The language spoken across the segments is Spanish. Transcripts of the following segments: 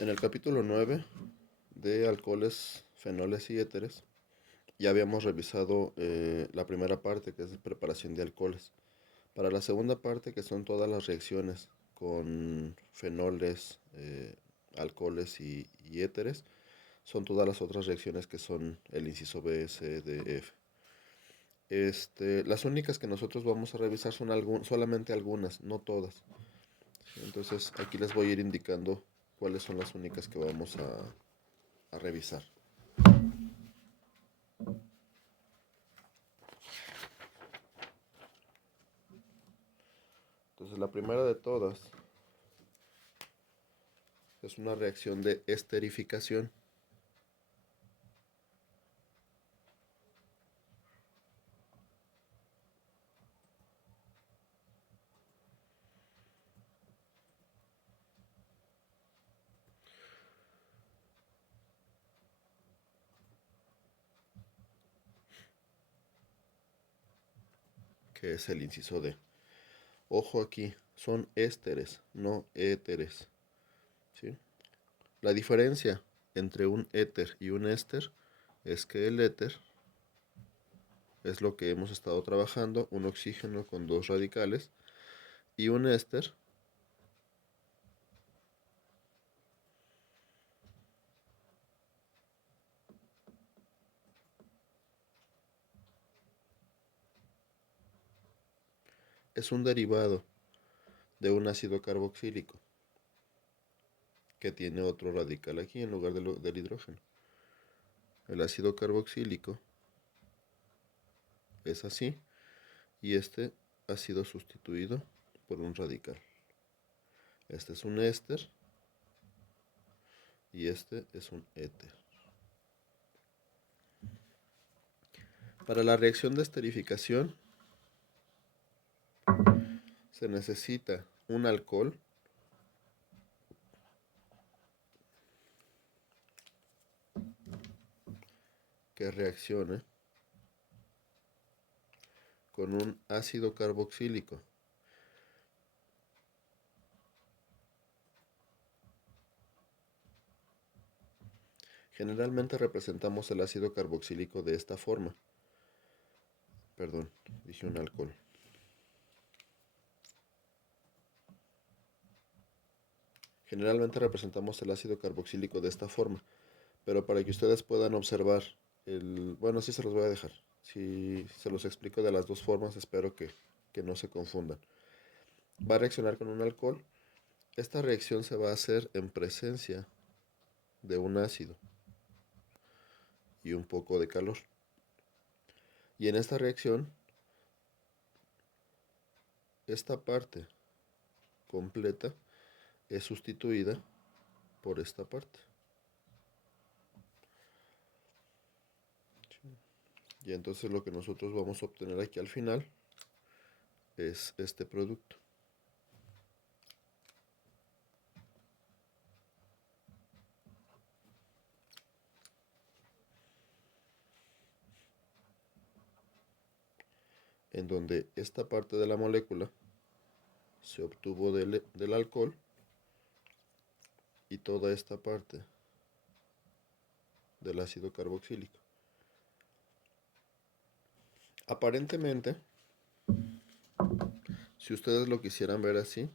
En el capítulo 9 de alcoholes, fenoles y éteres, ya habíamos revisado la primera parte, que es preparación de alcoholes. Para la segunda parte, que son todas las reacciones con fenoles, alcoholes y éteres, son todas las otras reacciones que son el inciso B, C, D, F. Las únicas que nosotros vamos a revisar son solamente algunas, no todas. Entonces aquí les voy a ir indicando cuáles son las únicas que vamos a revisar. Entonces la primera de todas es una reacción de esterificación. Que es el inciso D. Ojo aquí, son ésteres, no éteres. ¿Sí? La diferencia entre un éter y un éster es que el éter es lo que hemos estado trabajando, un oxígeno con dos radicales, y un éster es un derivado de un ácido carboxílico que tiene otro radical aquí en lugar del hidrógeno. El ácido carboxílico es así y este ha sido sustituido por un radical. Este es un éster y este es un éter. Para la reacción de esterificación se necesita un alcohol que reaccione con un ácido carboxílico. Generalmente representamos el ácido carboxílico de esta forma. Perdón, dije un alcohol. Generalmente representamos el ácido carboxílico de esta forma, pero para que ustedes puedan observar bueno, sí se los voy a dejar. Si se los explico de las dos formas, espero que no se confundan. Va a reaccionar con un alcohol. Esta reacción se va a hacer en presencia de un ácido y un poco de calor. Y en esta reacción, esta parte completa es sustituida por esta parte. Y entonces lo que nosotros vamos a obtener aquí al final es este producto. En donde esta parte de la molécula se obtuvo del alcohol y toda esta parte del ácido carboxílico. Aparentemente, si ustedes lo quisieran ver así,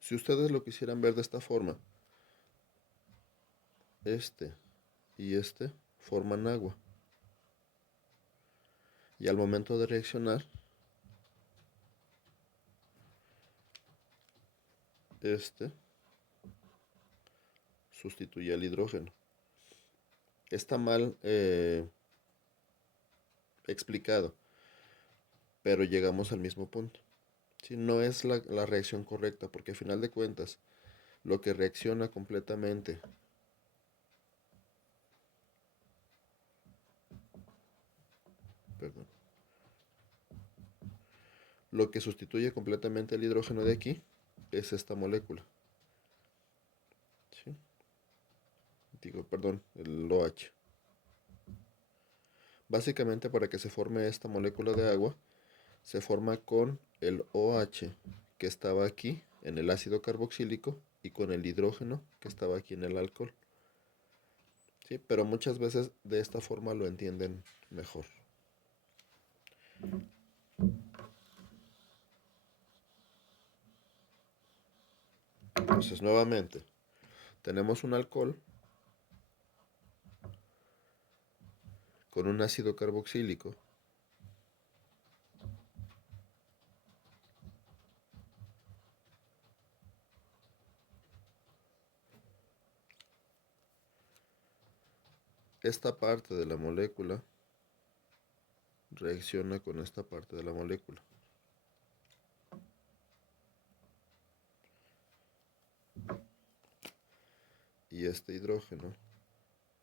si ustedes lo quisieran ver de esta forma, este y este forman agua. Y al momento de reaccionar, este sustituye al hidrógeno. Está mal explicado, pero llegamos al mismo punto. ¿Sí? No es la reacción correcta, porque al final de cuentas, lo que reacciona completamente perdón, lo que sustituye completamente el hidrógeno de aquí es esta molécula. ¿Sí? digo, perdón, el OH. Básicamente para que se forme esta molécula de agua, se forma con el OH que estaba aquí en el ácido carboxílico y con el hidrógeno que estaba aquí en el alcohol. ¿Sí? Pero muchas veces de esta forma lo entienden mejor. Entonces, nuevamente, tenemos un alcohol con un ácido carboxílico esta parte de la molécula reacciona con esta parte de la molécula. Y este hidrógeno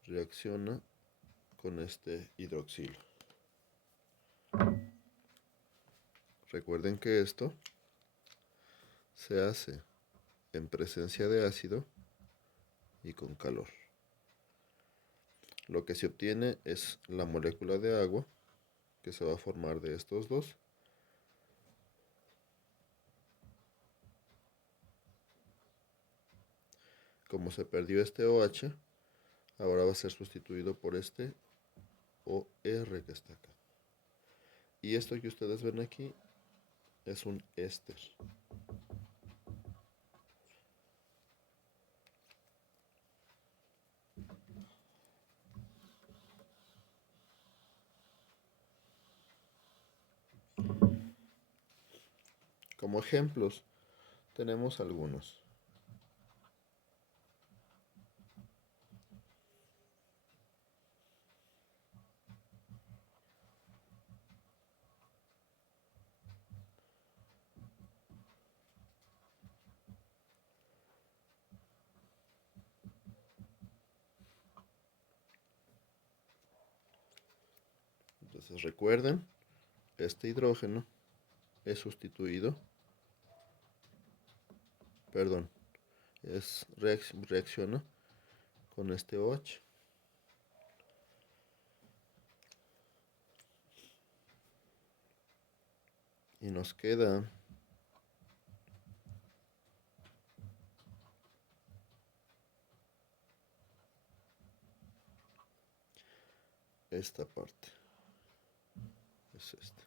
reacciona con este hidroxilo. Recuerden que esto se hace en presencia de ácido y con calor. Lo que se obtiene es la molécula de agua que se va a formar de estos dos. Como se perdió este OH, ahora va a ser sustituido por este OR que está acá. Y esto que ustedes ven aquí es un éster. Como ejemplos, tenemos algunos. Entonces recuerden, este hidrógeno es sustituido, perdón, reacciona con este OH. Y nos queda esta parte. Es esta.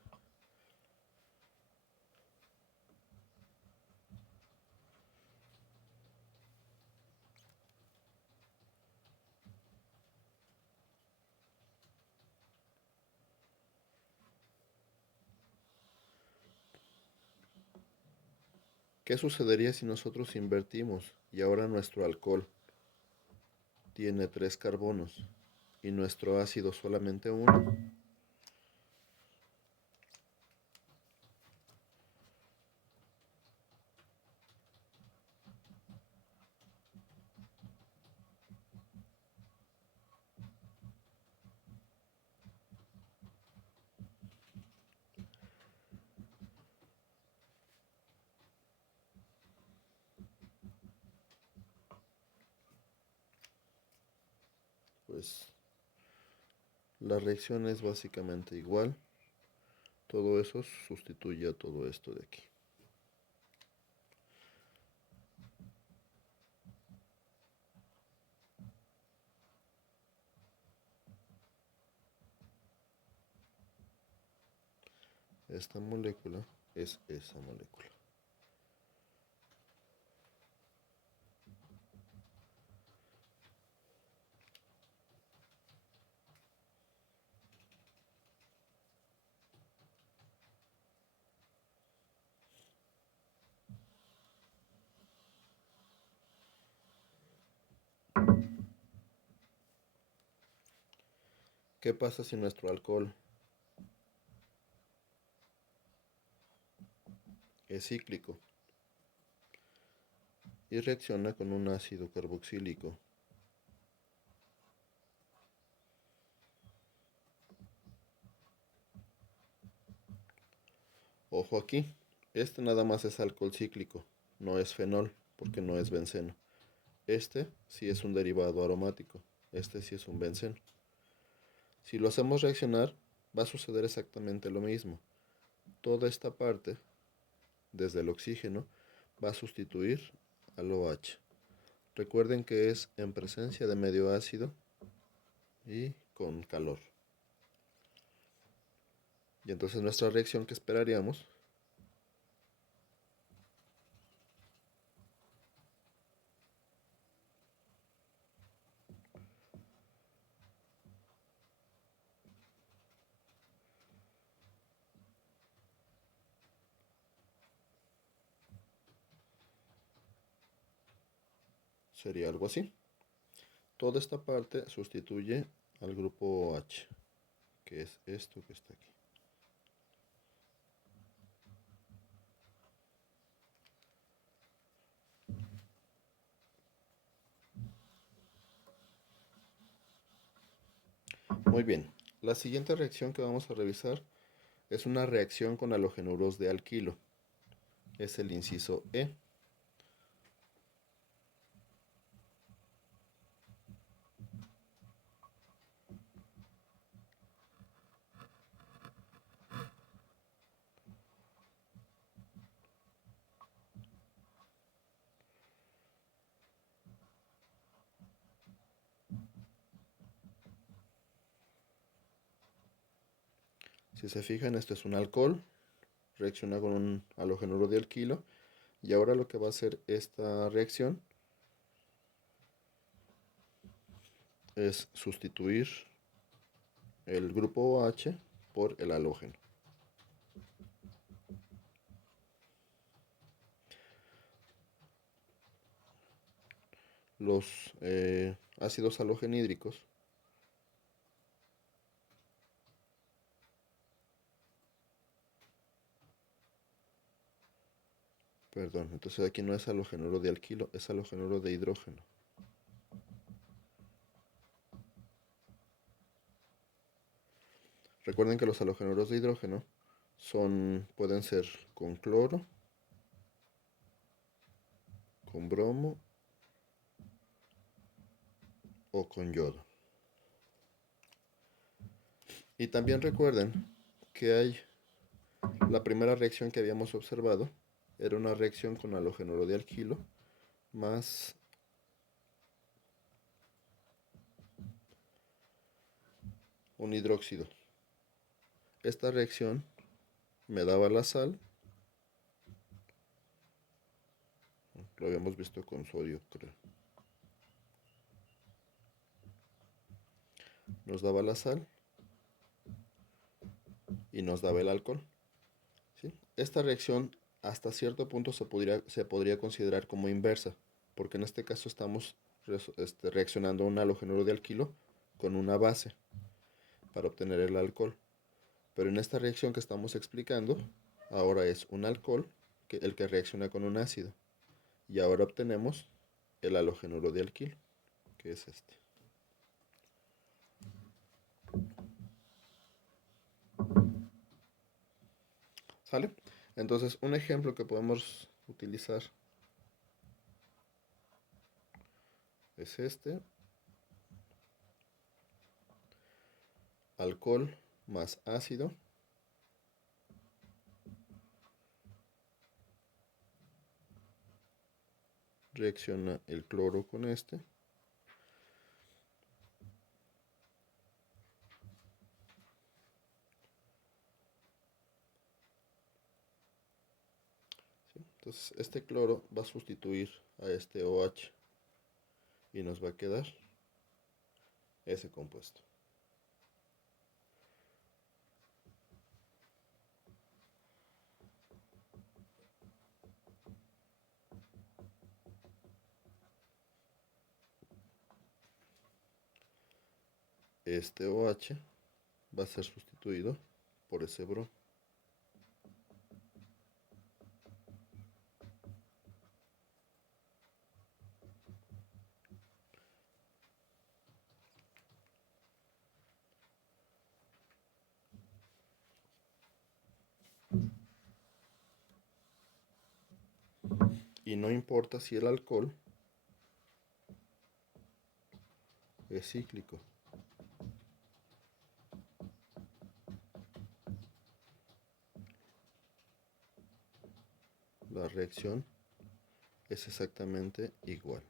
¿Qué sucedería si nosotros invertimos y ahora nuestro alcohol tiene 3 carbonos y nuestro ácido solamente uno? Pues la reacción es básicamente igual. Todo eso sustituye a todo esto de aquí. Esta molécula es esa molécula. ¿Qué pasa si nuestro alcohol es cíclico y reacciona con un ácido carboxílico? Ojo aquí, este nada más es alcohol cíclico, no es fenol porque no es benceno. Este sí es un derivado aromático, este sí es un benceno. Si lo hacemos reaccionar, va a suceder exactamente lo mismo. Toda esta parte, desde el oxígeno, va a sustituir al OH. Recuerden que es en presencia de medio ácido y con calor. Y entonces nuestra reacción que esperaríamos sería algo así. Toda esta parte sustituye al grupo OH, que es esto que está aquí. Muy bien, la siguiente reacción que vamos a revisar es una reacción con halogenuros de alquilo. Es el inciso E. Si se fijan, esto es un alcohol, reacciona con un halogenuro de alquilo, y ahora lo que va a hacer esta reacción es sustituir el grupo OH por el halógeno. Los ácidos halogenídricos perdón, entonces aquí no es halogenuro de alquilo, es halogenuro de hidrógeno. Recuerden que los halogenuros de hidrógeno pueden ser con cloro, con bromo o con yodo. Y también recuerden que la primera reacción que habíamos observado era una reacción con halogenuro de alquilo más un hidróxido. Esta reacción me daba la sal, lo habíamos visto con sodio, creo. Nos daba la sal y nos daba el alcohol. ¿Sí? Esta reacción hasta cierto punto se podría considerar como inversa, porque en este caso estamos reaccionando un halogenuro de alquilo con una base para obtener el alcohol. Pero en esta reacción que estamos explicando, ahora es un alcohol el que reacciona con un ácido. Y ahora obtenemos el halogenuro de alquilo, que es este. ¿Sale? Entonces, un ejemplo que podemos utilizar es este. Alcohol más ácido. Reacciona el cloro con este. ¿Sí? Entonces, este cloro va a sustituir a este OH y nos va a quedar ese compuesto. Este OH va a ser sustituido por ese bro. Y no importa si el alcohol es cíclico. La reacción es exactamente igual.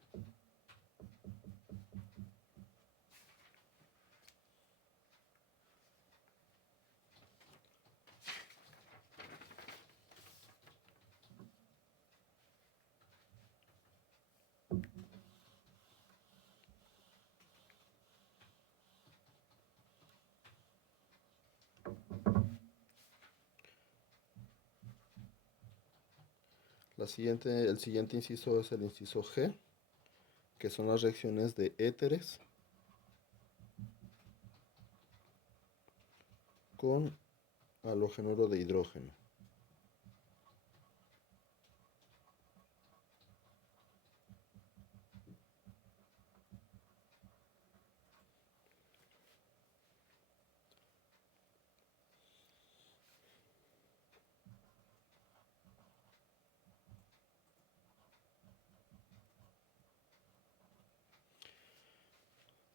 El siguiente inciso es el inciso G, que son las reacciones de éteres con halogenuro de hidrógeno.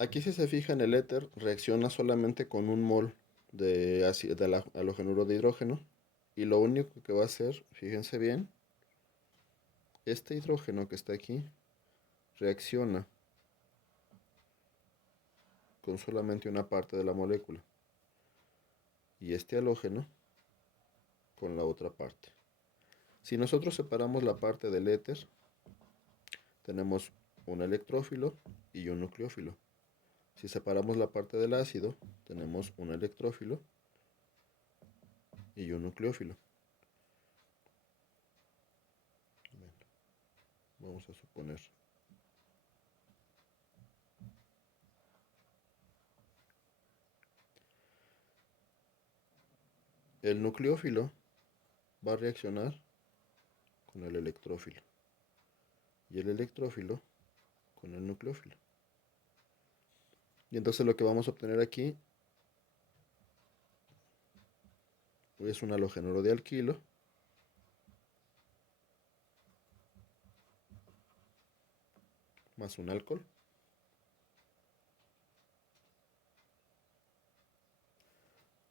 Aquí si se fijan el éter reacciona solamente con un mol de halogenuro de hidrógeno y lo único que va a hacer, fíjense bien, este hidrógeno que está aquí reacciona con solamente una parte de la molécula y este halógeno con la otra parte. Si nosotros separamos la parte del éter, tenemos un electrófilo y un nucleófilo. Si separamos la parte del ácido, tenemos un electrófilo y un nucleófilo. Vamos a suponer. El nucleófilo va a reaccionar con el electrófilo y el electrófilo con el nucleófilo. Y entonces lo que vamos a obtener aquí es un halogenuro de alquilo más un alcohol.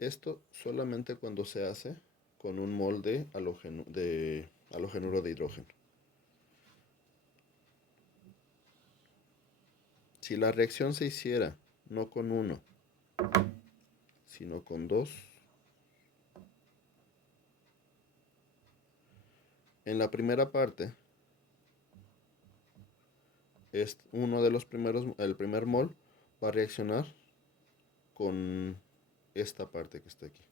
Esto solamente cuando se hace con un mol de halogenuro de hidrógeno. Si la reacción se hiciera no con uno, sino con dos, en la primera parte es uno de los primeros, el primer mol va a reaccionar con esta parte que está aquí.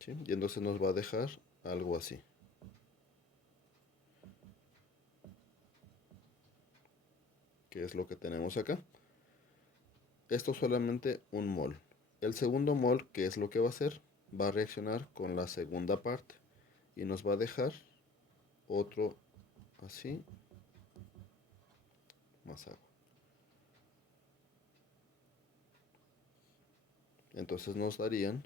¿Sí? Y entonces nos va a dejar algo así. Que es lo que tenemos acá. Esto es solamente un mol. El segundo mol, ¿qué es lo que va a hacer? Va a reaccionar con la segunda parte y nos va a dejar otro así, más agua. Entonces nos darían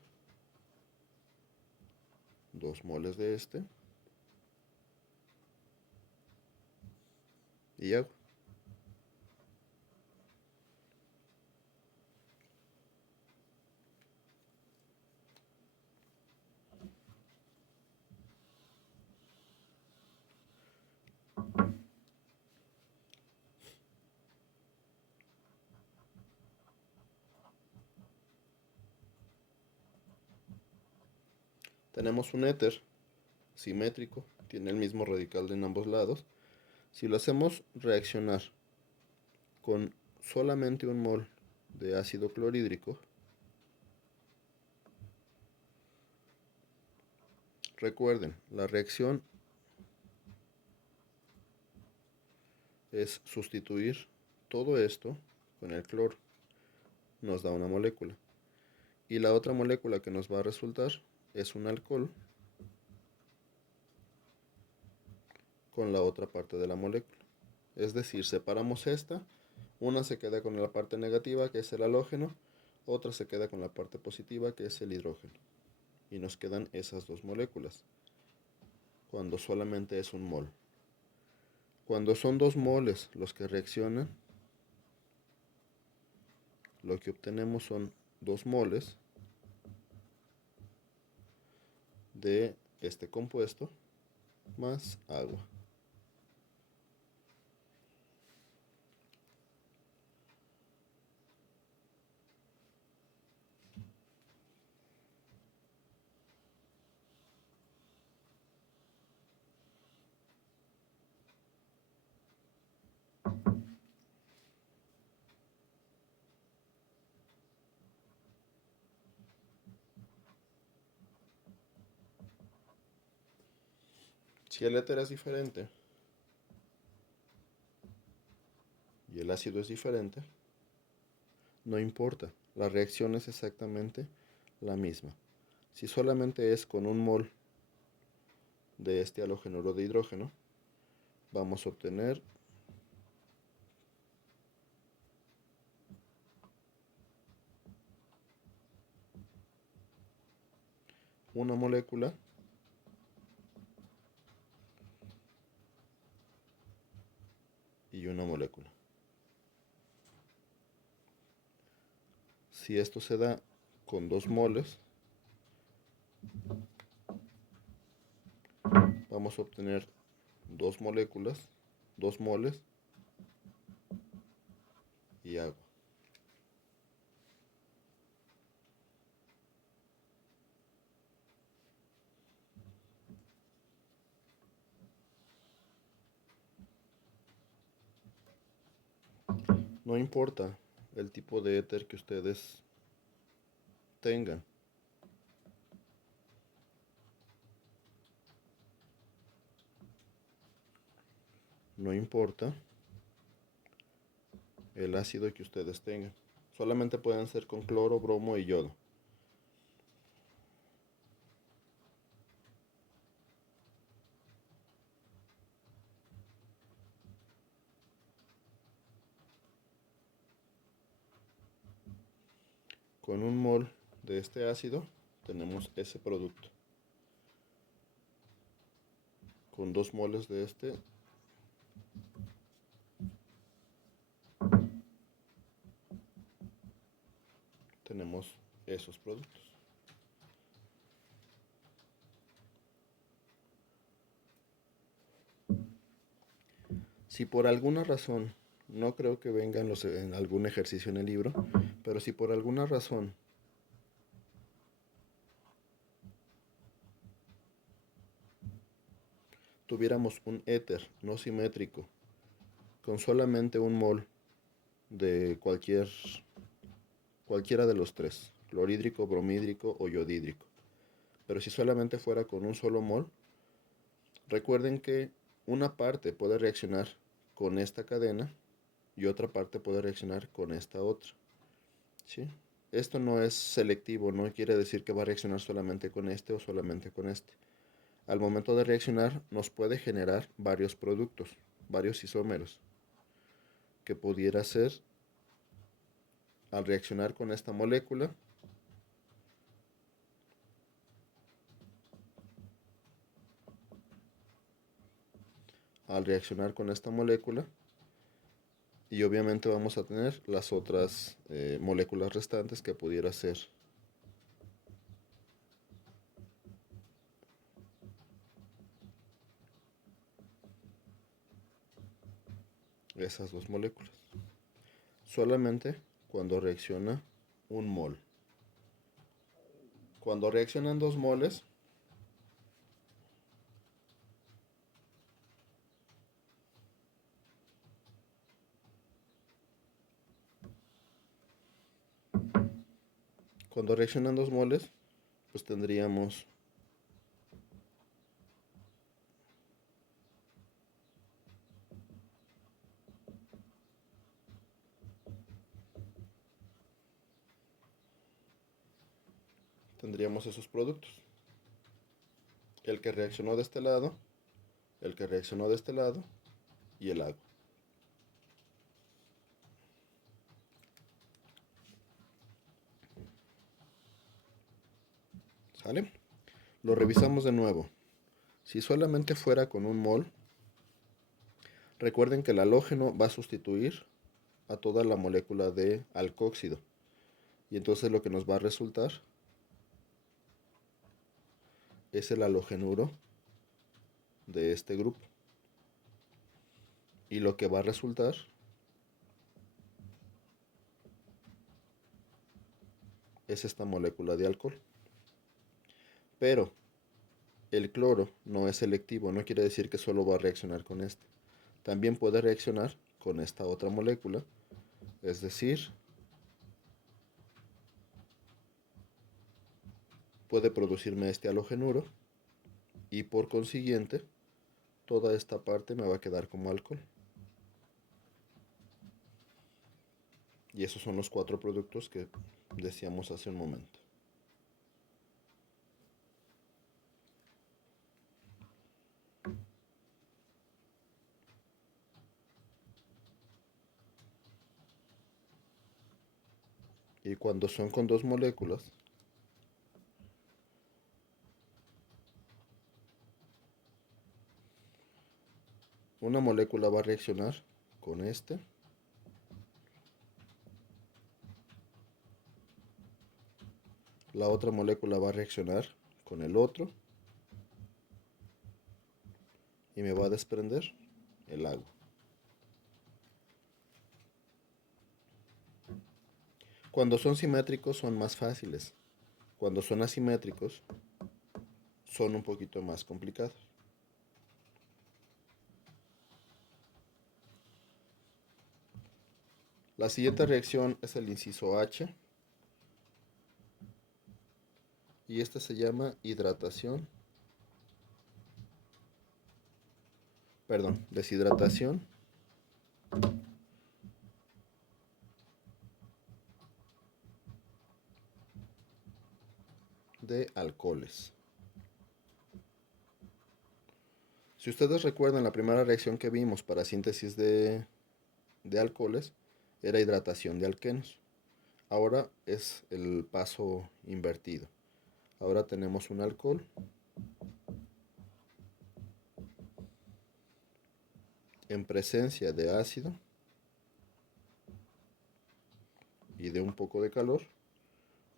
2 moles de este y agua. Tenemos un éter simétrico, tiene el mismo radical en ambos lados. Si lo hacemos reaccionar con solamente un mol de ácido clorhídrico, recuerden, la reacción es sustituir todo esto con el cloro. Nos da una molécula. Y la otra molécula que nos va a resultar es un alcohol con la otra parte de la molécula. Es decir, separamos esta, una se queda con la parte negativa que es el halógeno, otra se queda con la parte positiva que es el hidrógeno. Y nos quedan esas dos moléculas, cuando solamente es un mol. Cuando son 2 moles los que reaccionan, lo que obtenemos son 2 moles de este compuesto más agua. Si el éter es diferente y el ácido es diferente, no importa, la reacción es exactamente la misma. Si solamente es con un mol de este halógeno de hidrógeno, vamos a obtener una molécula y una molécula. Si esto se da con 2 moles, vamos a obtener 2 moléculas, 2 moles y agua. No importa el tipo de éter que ustedes tengan. No importa el ácido que ustedes tengan. Solamente pueden ser con cloro, bromo y yodo. Con un mol de este ácido tenemos ese producto. Con 2 moles de este tenemos esos productos. Si por alguna razón, no creo que venga en algún ejercicio en el libro, pero si por alguna razón tuviéramos un éter no simétrico con solamente un mol de cualquiera de los tres, clorhídrico, bromhídrico o yodhídrico, pero si solamente fuera con un solo mol, recuerden que una parte puede reaccionar con esta cadena y otra parte puede reaccionar con esta otra, ¿sí? Esto no es selectivo, no quiere decir que va a reaccionar solamente con este o solamente con este. Al momento de reaccionar nos puede generar varios productos, varios isómeros, que pudiera ser al reaccionar con esta molécula, al reaccionar con esta molécula, y obviamente vamos a tener las otras moléculas restantes que pudiera ser esas dos moléculas. Solamente cuando reacciona un mol. Cuando reaccionan 2 moles, pues tendríamos esos productos. El que reaccionó de este lado, el que reaccionó de este lado y el agua. ¿Sale? Lo revisamos de nuevo. Si solamente fuera con un mol, recuerden que el halógeno va a sustituir a toda la molécula de alcóxido. Y entonces lo que nos va a resultar es el halogenuro de este grupo. Y lo que va a resultar es esta molécula de alcohol. Pero el cloro no es selectivo, no quiere decir que solo va a reaccionar con este. También puede reaccionar con esta otra molécula, es decir, puede producirme este halogenuro y por consiguiente toda esta parte me va a quedar como alcohol. Y esos son los 4 productos que decíamos hace un momento. Y cuando son con 2 moléculas, una molécula va a reaccionar con este, la otra molécula va a reaccionar con el otro y me va a desprender el agua. Cuando son simétricos son más fáciles. Cuando son asimétricos son un poquito más complicados. La siguiente reacción es el inciso H y esta se llama deshidratación de alcoholes. Si ustedes recuerdan, la primera reacción que vimos para síntesis de alcoholes era hidratación de alquenos. Ahora es el paso invertido. Ahora tenemos un alcohol en presencia de ácido y de un poco de calor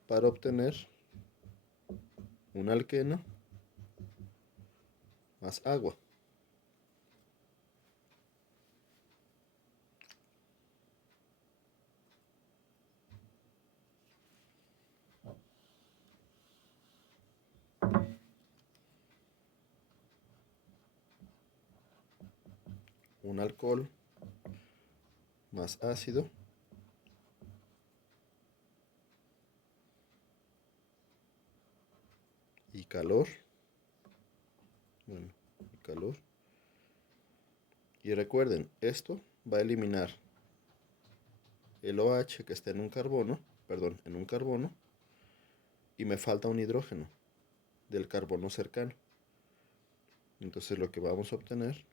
para obtener un alqueno más agua. Un alcohol más ácido y calor. Bueno, y calor. Y recuerden, esto va a eliminar el OH que está en un carbono, y me falta un hidrógeno del carbono cercano. Entonces lo que vamos a obtener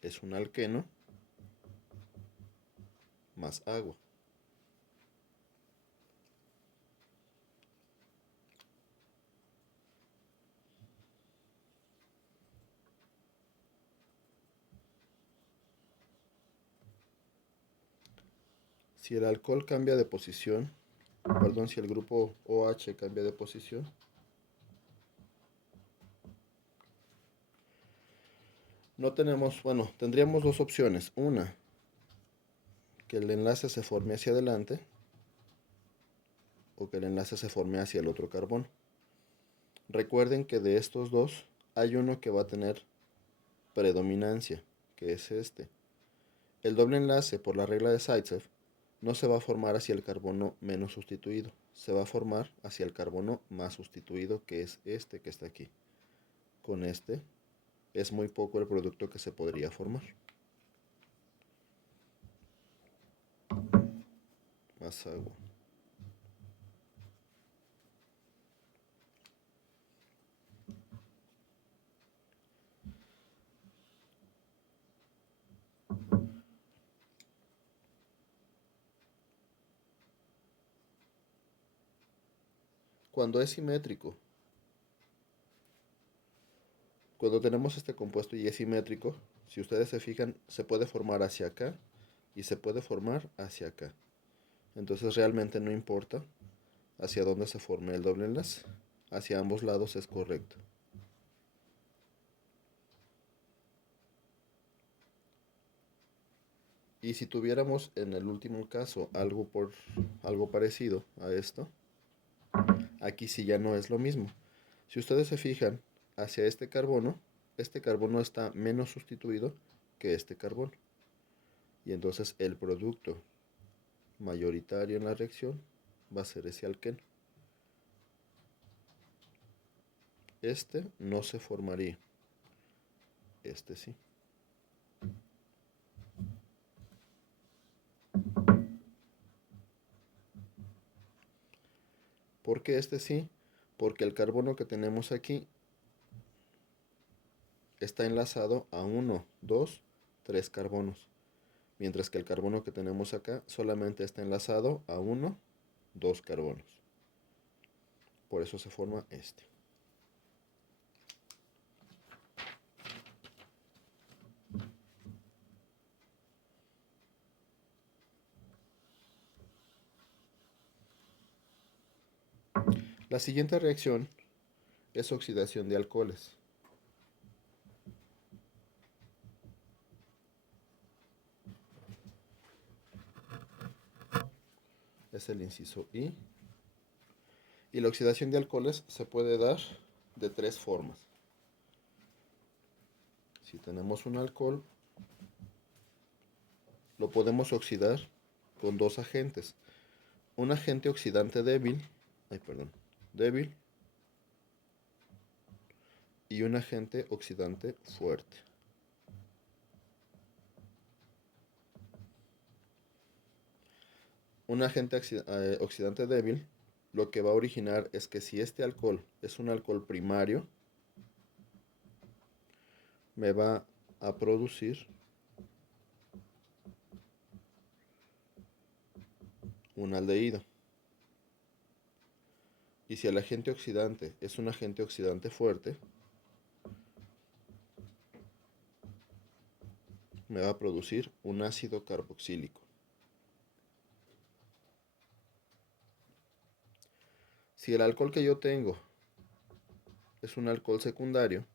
es un alqueno más agua. Si el alcohol cambia de posición, si el grupo OH cambia de posición, no tenemos, tendríamos dos opciones. Una, que el enlace se forme hacia adelante o que el enlace se forme hacia el otro carbono. Recuerden que de estos dos hay uno que va a tener predominancia, que es este. El doble enlace, por la regla de Zaitsev, no se va a formar hacia el carbono menos sustituido, se va a formar hacia el carbono más sustituido, que es este que está aquí. Con este es muy poco el producto que se podría formar. Más agua. Cuando es simétrico, cuando tenemos este compuesto y es simétrico, si ustedes se fijan, se puede formar hacia acá y se puede formar hacia acá. Entonces realmente no importa hacia dónde se forme el doble enlace. Hacia ambos lados es correcto. Y si tuviéramos en el último caso algo parecido a esto, aquí sí ya no es lo mismo. Si ustedes se fijan hacia este carbono está menos sustituido que este carbono. Y entonces el producto mayoritario en la reacción va a ser ese alqueno. Este no se formaría, este sí. ¿Por qué este sí? Porque el carbono que tenemos aquí está enlazado a uno, 2, 3 carbonos. Mientras que el carbono que tenemos acá solamente está enlazado a uno, 2 carbonos. Por eso se forma este. La siguiente reacción es oxidación de alcoholes. Es el inciso I. Y la oxidación de alcoholes se puede dar de 3 formas. Si tenemos un alcohol, lo podemos oxidar con dos agentes. Un agente oxidante débil y un agente oxidante fuerte. Un agente oxidante débil lo que va a originar es que si este alcohol es un alcohol primario, me va a producir un aldehído. Y si el agente oxidante es un agente oxidante fuerte, me va a producir un ácido carboxílico. Si el alcohol que yo tengo es un alcohol secundario,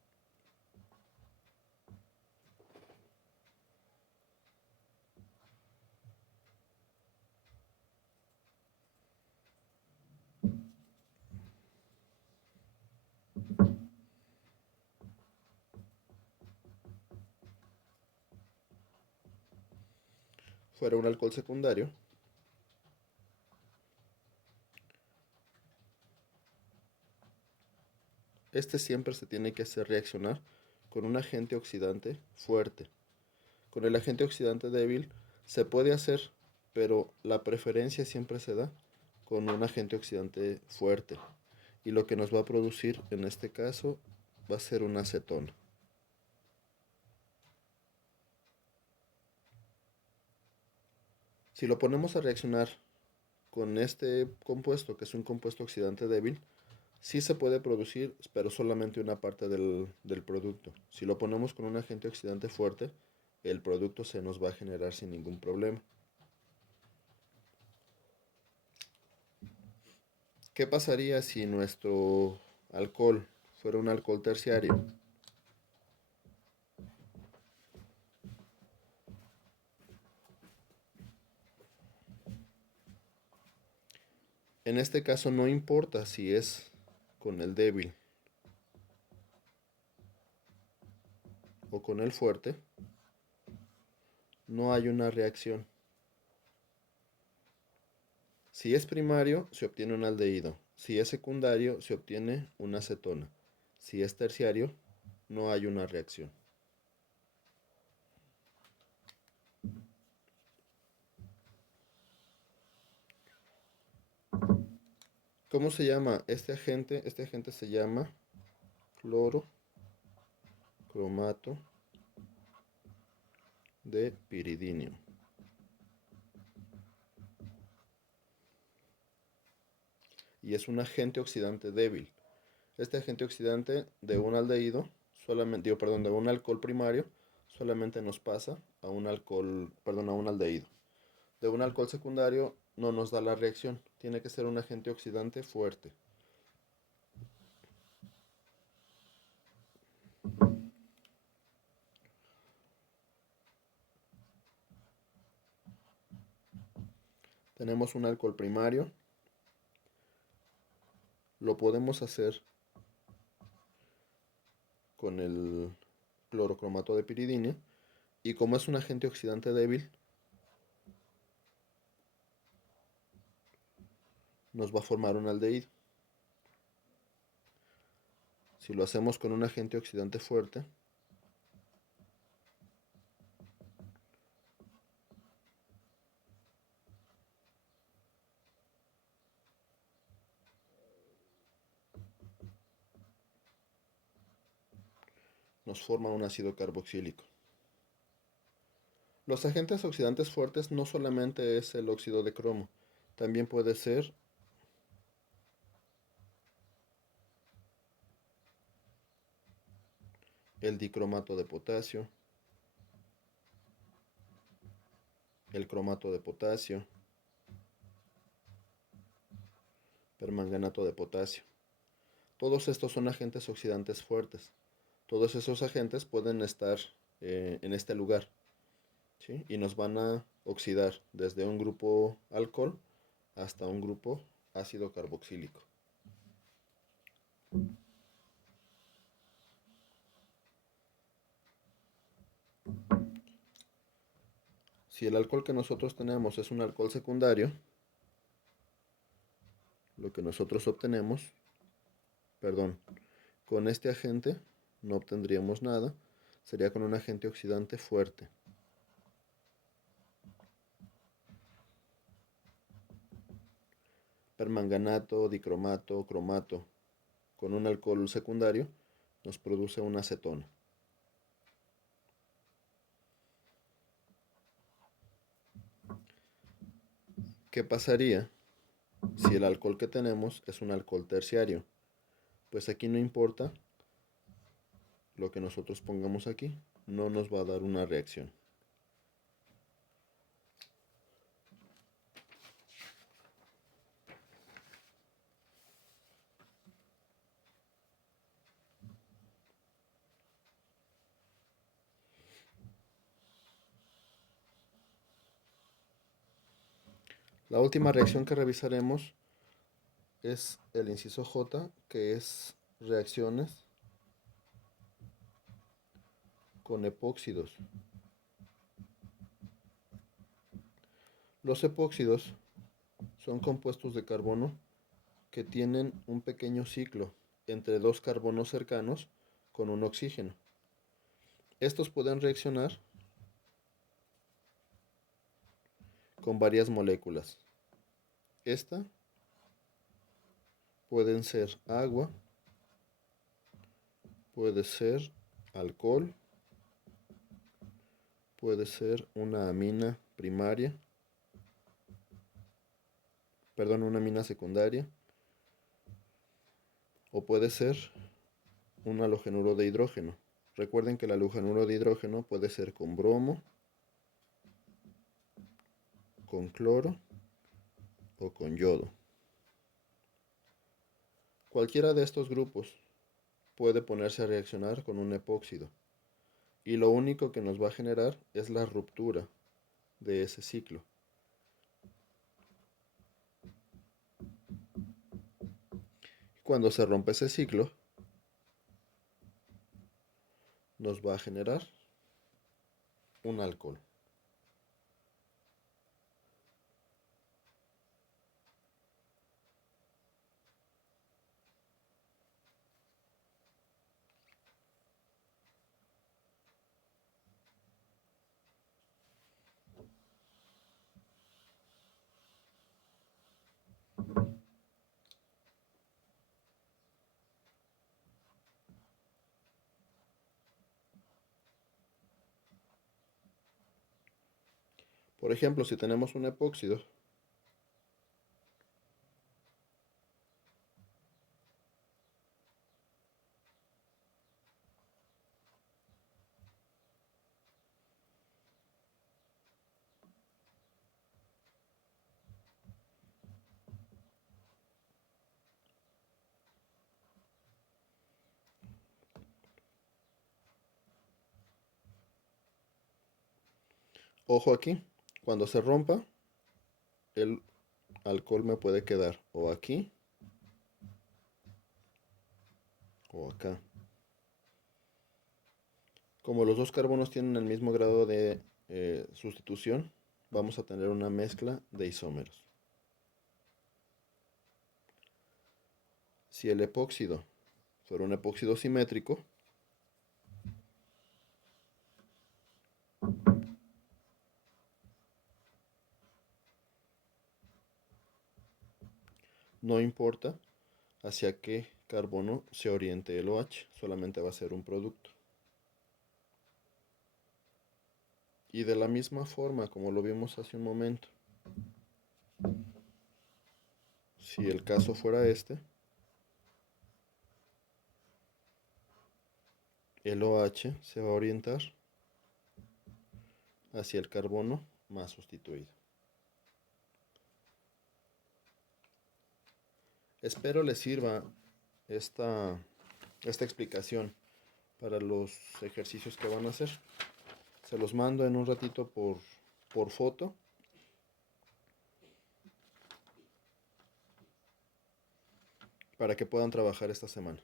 fuera un alcohol secundario, este siempre se tiene que hacer reaccionar con un agente oxidante fuerte. Con el agente oxidante débil se puede hacer, pero la preferencia siempre se da con un agente oxidante fuerte. Y lo que nos va a producir en este caso va a ser una acetona. Si lo ponemos a reaccionar con este compuesto, que es un compuesto oxidante débil, sí se puede producir, pero solamente una parte del producto. Si lo ponemos con un agente oxidante fuerte, el producto se nos va a generar sin ningún problema. ¿Qué pasaría si nuestro alcohol fuera un alcohol terciario? En este caso no importa si es con el débil o con el fuerte, no hay una reacción. Si es primario, se obtiene un aldehído. Si es secundario, se obtiene una acetona. Si es terciario, no hay una reacción. ¿Cómo se llama este agente? Este agente se llama clorocromato de piridinio. Y es un agente oxidante débil. Este agente oxidante de un aldehído, de un alcohol primario, solamente nos pasa a un alcohol, a un aldehído. De un alcohol secundario no nos da la reacción. Tiene que ser un agente oxidante fuerte. Tenemos un alcohol primario. Lo podemos hacer con el clorocromato de piridina. Y como es un agente oxidante débil, nos va a formar un aldehído. Si lo hacemos con un agente oxidante fuerte, nos forma un ácido carboxílico. Los agentes oxidantes fuertes no solamente es el óxido de cromo, también puede ser el dicromato de potasio, el cromato de potasio, permanganato de potasio. Todos estos son agentes oxidantes fuertes. Todos esos agentes pueden estar en este lugar, ¿sí? Y nos van a oxidar desde un grupo alcohol hasta un grupo ácido carboxílico. Si el alcohol que nosotros tenemos es un alcohol secundario, lo que nosotros obtenemos, perdón, con este agente no obtendríamos nada, sería con un agente oxidante fuerte. Permanganato, dicromato, cromato, con un alcohol secundario, nos produce una acetona. ¿Qué pasaría si el alcohol que tenemos es un alcohol terciario? Pues aquí no importa lo que nosotros pongamos aquí, no nos va a dar una reacción. La última reacción que revisaremos es el inciso J, que es reacciones con epóxidos. Los epóxidos son compuestos de carbono que tienen un pequeño ciclo entre dos carbonos cercanos con un oxígeno. Estos pueden reaccionar con varias moléculas. Esta pueden ser agua, puede ser alcohol, puede ser una amina primaria, perdón, una amina secundaria, o puede ser un halogenuro de hidrógeno. Recuerden que el halogenuro de hidrógeno puede ser con bromo, con cloro o con yodo. Cualquiera de estos grupos puede ponerse a reaccionar con un epóxido y lo único que nos va a generar es la ruptura de ese ciclo. Cuando se rompe ese ciclo, nos va a generar un alcohol. Por ejemplo, si tenemos un epóxido, Ojo aquí, cuando se rompa, el alcohol me puede quedar o aquí o acá. Como los dos carbonos tienen el mismo grado de sustitución, vamos a tener una mezcla de isómeros. Si el epóxido fuera un epóxido simétrico, no importa hacia qué carbono se oriente el OH, solamente va a ser un producto. Y de la misma forma como lo vimos hace un momento, si el caso fuera este, el OH se va a orientar hacia el carbono más sustituido. Espero les sirva esta, esta explicación para los ejercicios que van a hacer. Se los mando en un ratito por foto para que puedan trabajar esta semana.